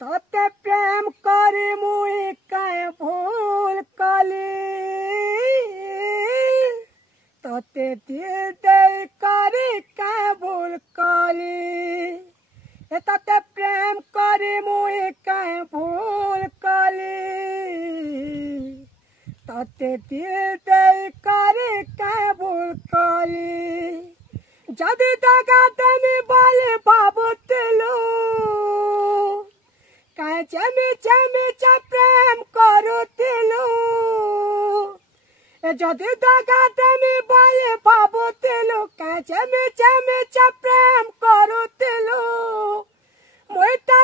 तोते प्रेम करे मुई काय भूल काली तोते दिल दे करे काय भूल काली तोते प्रेम करे मुई काय भूल काली तोते दिल दे करे काय भूल काली जदि दगा देमी बोले भाबुतिलु काय चमी चमी च प्रेम करुतिलु जदि दगा देमी बोले भाबुतिलु काय चमी चमी च प्रेम करुतिलु मुई त